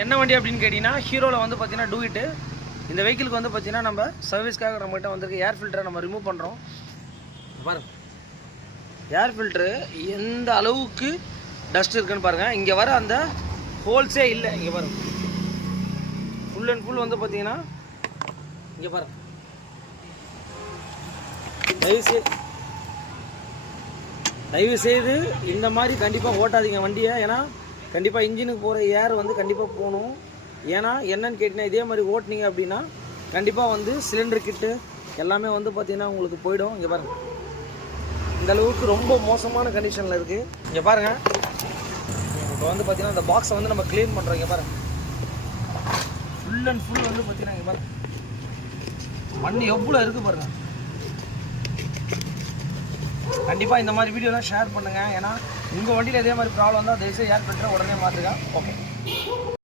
என்ன வண்டி அப்படின்னு கேட்டிங்கன்னா ஹீரோவில் வந்து பார்த்தீங்கன்னா டூயிட்டு. இந்த வெஹிக்கிளுக்கு வந்து பார்த்தீங்கன்னா நம்ம சர்வீஸ்க்காக நம்மகிட்ட வந்திருக்கு ஏர் ஃபில்டரை நம்ம ரிமூவ் பண்ணுறோம். பாருங்க ஏர் ஃபில்ட்ரு எந்த அளவுக்கு டஸ்ட் இருக்குன்னு பாருங்கள். இங்கே வர அந்த ஹோல்ஸே இல்லை. இங்கே பாருங்கள் ஃபுல் அண்ட் ஃபுல் வந்து பார்த்தீங்கன்னா இங்கே பாருங்கள். தயவு செய்து இந்த மாதிரி கண்டிப்பாக ஓட்டாதீங்க வண்டியை. ஏன்னா கண்டிப்பாக இன்ஜினுக்கு போகிற ஏர் வந்து கண்டிப்பாக போகணும். ஏன்னா என்னன்னு கேட்டிங்கன்னா இதே மாதிரி ஓட்டினீங்க அப்படின்னா கண்டிப்பாக வந்து சிலிண்டர் கிட்டு எல்லாமே வந்து பார்த்திங்கன்னா உங்களுக்கு போயிடும். இங்கே பாருங்கள் இந்த அளவுக்கு ரொம்ப மோசமான கண்டிஷனில் இருக்குது. இங்கே பாருங்கள் இப்போ வந்து பார்த்திங்கன்னா இந்த பாக்ஸை வந்து நம்ம க்ளீன் பண்ணுறோம். இங்கே பாருங்கள் ஃபுல் அண்ட் ஃபுல் வந்து பார்த்திங்கன்னா இங்கே பாருங்கள் வண்டி எவ்வளோ இருக்குது பாருங்கள். கண்டிப்பாக இந்த மாதிரி வீடியோலாம் ஷேர் பண்ணுங்கள். ஏன்னா உங்கள் வண்டியில் இதே மாதிரி ப்ராப்ளம் வந்தால் தயவுசெய்து ஏர் ஃபில்டரை உடனே மாற்றுங்க. ஓகே.